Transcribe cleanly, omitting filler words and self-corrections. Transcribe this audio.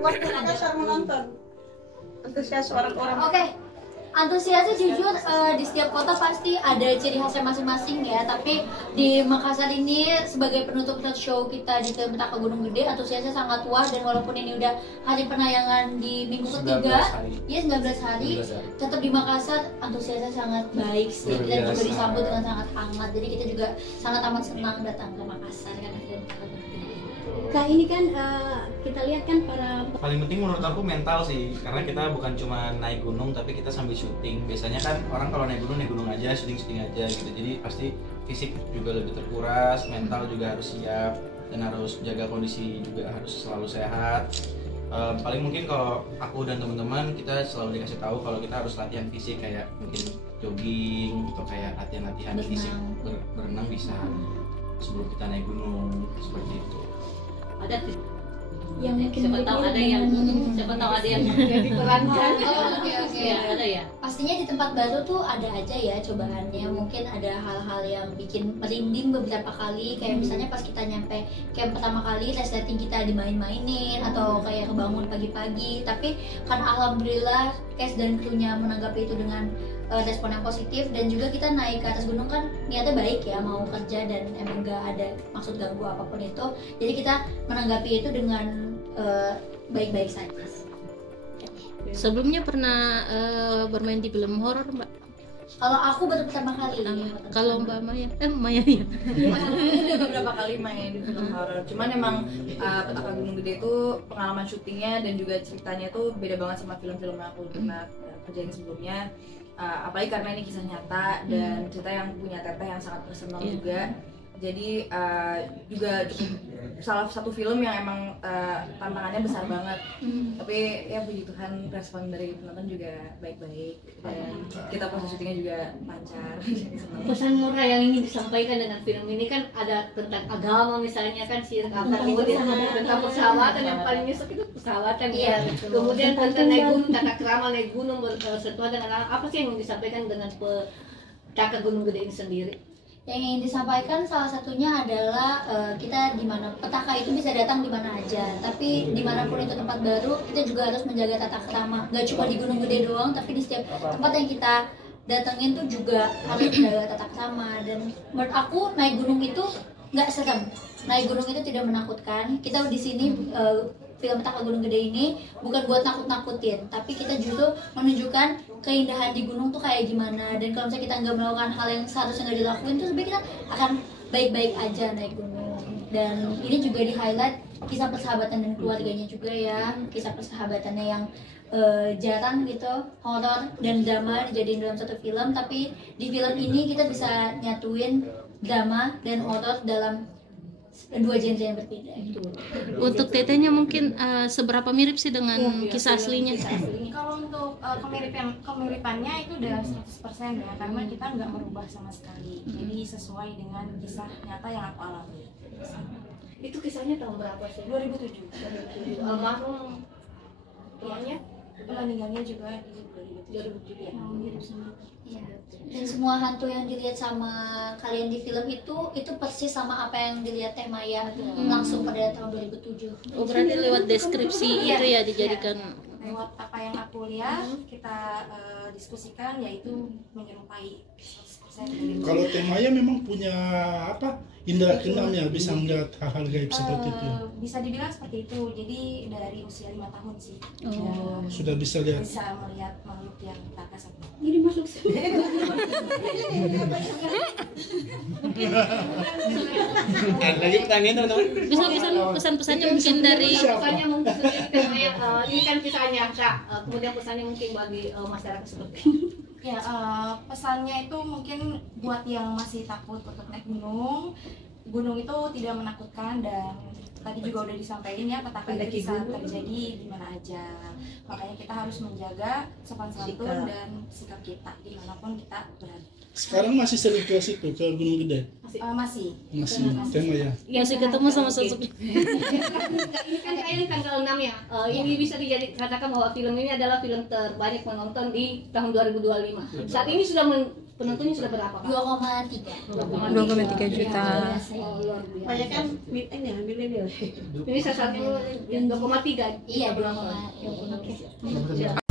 waktu dasar menonton antusias orang-orang. Oke. Antusiasnya jujur di setiap kota pasti ada ciri khasnya masing-masing ya. Tapi di Makassar ini sebagai penutup show kita di Film Petaka Gunung Gede, antusiasnya sangat wah. Dan walaupun ini udah hari penayangan di minggu ketiga, ya 19 hari, tetap di Makassar antusiasnya sangat baik sih. Kita juga disambut dengan sangat hangat. Jadi kita juga sangat amat senang datang ke Makassar kan. Kak, ini kan kita lihat kan para paling penting menurut aku mental sih, karena kita bukan cuma naik gunung tapi kita sambil syuting. Biasanya kan orang kalau naik gunung aja, syuting aja gitu, jadi pasti fisik juga lebih terkuras, mental juga harus siap dan harus jaga kondisi juga harus selalu sehat. Paling mungkin kalau aku dan teman-teman kita selalu dikasih tahu kalau kita harus latihan fisik kayak mungkin jogging atau kayak latihan fisik berenang bisa sebelum kita naik gunung seperti itu. Ada sih yang mungkin siapa tahu ada yang diperankan. Oke. Ada ya. Pastinya di tempat baru tuh ada aja ya cobaannya. Mungkin ada hal-hal yang bikin merinding beberapa kali. Kayak misalnya pas kita nyampe camp pertama kali, resleting kita dimain-mainin atau kayak kebangun pagi-pagi. Tapi kan alhamdulillah Kes dan krunya menanggapi itu dengan respon yang positif. Dan juga kita naik ke atas gunung kan niatnya baik ya, mau kerja dan emang gak ada maksud ganggu apapun itu. Jadi kita menanggapi itu dengan baik-baik saja. Sebelumnya pernah bermain di film horor, Mbak? Kalau aku baru pertama kali. Kalau Mbak Maya ya. Udah beberapa kali main di film horor. Cuman emang Petaka Gunung Gede itu pengalaman syutingnya dan juga ceritanya tuh beda banget sama film-film yang aku pernah kerjain sebelumnya. Apalagi karena ini kisah nyata dan cerita yang punya teteh yang sangat personal juga. Jadi juga salah satu film yang emang tantangannya besar banget. Tapi ya puji Tuhan respon dari penonton juga baik-baik dan kita proses syutingnya juga lancar. Pesan moral yang ingin disampaikan dengan film ini kan ada tentang agama misalnya kan kemudian tentang persahabatan yang paling nyesek itu persahabatan ya. Kemudian tentang naik gunung, tata krama naik gunung bersentuhan dengan alam. Apa sih yang ingin disampaikan dengan Petaka Gunung Gede ini sendiri? Yang ingin disampaikan salah satunya adalah kita di mana petaka itu bisa datang di mana aja, tapi dimanapun itu tempat baru kita juga harus menjaga tata krama. Gak cuma di Gunung Gede doang, tapi di setiap tempat yang kita datengin tuh juga harus menjaga tata krama. Dan menurut aku naik gunung itu nggak serem, naik gunung itu tidak menakutkan. Kita di sini film Petaka Gunung Gede ini bukan buat nakut-nakutin, tapi kita justru menunjukkan keindahan di gunung tuh kayak gimana. Dan kalau misalnya kita nggak melakukan hal yang seharusnya nggak dilakuin, tuh sebenarnya kita akan baik-baik aja naik gunung. Dan ini juga di highlight kisah persahabatan dan keluarganya juga ya, kisah persahabatannya yang jarang gitu, horor dan drama dijadiin dalam satu film. Tapi di film ini kita bisa nyatuin drama dan horor dalam dua genre yang berbeda gitu. Untuk tetenya mungkin seberapa mirip sih dengan kisah aslinya? Kalau untuk kemiripannya itu udah 100% ya, karena kita nggak merubah sama sekali. Jadi sesuai dengan kisah nyata yang aku alami. Itu kisahnya tahun berapa sih? 2007. Almarhum tuannya Meninggalnya juga di 2007 ya. Ya. Dan semua hantu yang dilihat sama kalian di film itu persis sama apa yang dilihat Teh Maya langsung pada tahun 2007. Oh, berarti lewat deskripsi itu ya dijadikan. Lewat apa yang aku lihat kita diskusikan, yaitu menyerupai 100%. Kalau Teh Maya memang punya indera keenam ya, bisa melihat hal-hal gaib seperti itu. Bisa dibilang seperti itu. Jadi dari usia 5 tahun sih. Sudah bisa lihat. Bisa melihat makhluk yang tak kasat. jadi masuk Ada lagi pertanyaan teman-teman? Bisa pesan-pesannya mungkin dari Pesannya mungkin ini kan kisahnya kemudian pesannya mungkin bagi masyarakat seperti ini. Ya, pesannya itu mungkin buat yang masih takut untuk naik gunung. Gunung itu tidak menakutkan dan tadi juga udah disampaikan ya, petaka itu bisa terjadi di mana aja. Makanya kita harus menjaga sopan santun dan sikap kita dimanapun kita berada. Sekarang masih sering ke situ, ke Gunung Gede? Masih. Teh Maya. masih ketemu sama sosok. Ini kan ini tanggal 6 ya. Ini bisa dikatakan bahwa film ini adalah film terbanyak menonton di tahun 2025. Saat ini sudah penontonnya sudah berapa Kak? 2,3. 2,3 juta. Banyak kan milenial. Ini salah satu yang 2,3. Iya, 2,3.